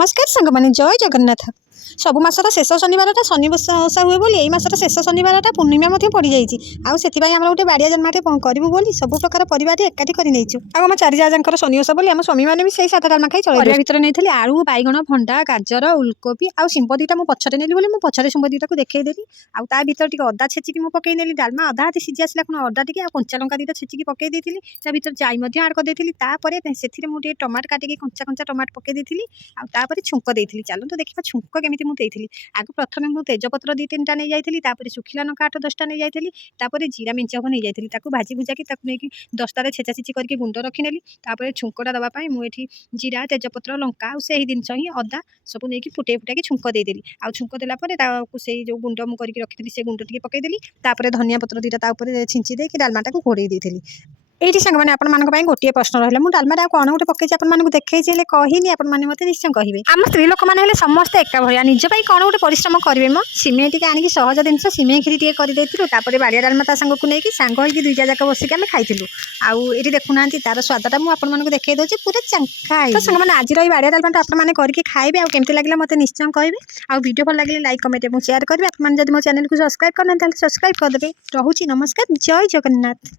नमस्कार सांगमाने जय जगन्नाथ। सबु मासर शेष शनिवारटा शनि ओषा हुए बोली मासर शेष शनिवारटा पूर्णिमा पड़ जाइए आउ आम गोटे बाड़िया जन्माटे करूँ बोली सब प्रकार परिवार एकाठी कर आम चारि जाकर शनि ओषा बोली आम स्वामी मैंने भी से सात डालमा खाई चल भितर नहीं आलू बैगण भंडा गाजर उलकोबी आउ शिंब दीटा मुझे पछरे नेली बोली मुझे पछरे शिंब दीटा को देखईदेली आ भर टे अदा छेचिकी मुझे पकईनेली डालमा अधा हाथी सिझी आसला कौन अदा टे कंचा लंका दीटा छेचिकी पकई देती भर जाई आड करदेती से मुझे टमाट काटिकी कंचा कंचा टमाट पकई देती आउे छुंक देती चलते देखा छुंक केमी मुझे आगे प्रथम मुझे तेजपत्र 2-3टा नहीं जाइली शुखिला लंका 8-10टा नहीं जाइली जीरा मिंचक नहीं जाइली भाजी भुजाकी नहीं 10टार छेचा छेची करके गुंड रखिनेली छुंकटा देवाई मुझे जीरा तेजपत्र लंका से जिनस ही अदा सब नहीं फुटे फुटाकी छुंक देदेली आ छुंक देलापर से जो गुंड मुझे रखी से गुंड टी पकईदेली धनिया पत्र 2टा छिंची देकी डालमाटा को घोड़े देती। ये सांग मैंने आपंपाई गोटे प्रश्न रहा मुझे डालमा कौन गोटे पकई आपको देखी कहनी आपने मत निश्चय कहे आम स्त्री लोक मैंने समस्त एका भाया निजपाई कौन गोटे परिश्रम करेंगे मो सीमे टी आनिक सहज जिन सीमे खीरी टे कर बाड़िया डालमा सांग को लेकिन सांग होगी 2 जाक बसिक आम खाइलु आउ देखुना तार स्वादटा मुझे देखई दूसरी पूरा चंका तो सांग मैंने आज बाड़िया डालमा आपने करके खाइबे आमती लगे मत निश्चय कहे आउ वीडियो भल लगे लाइक कमेंट और शेयर करेंगे आपने जब मो चैनल को सब्सक्राइब करना सब्सक्राइब करदे। रोची नमस्कार जय जगन्नाथ।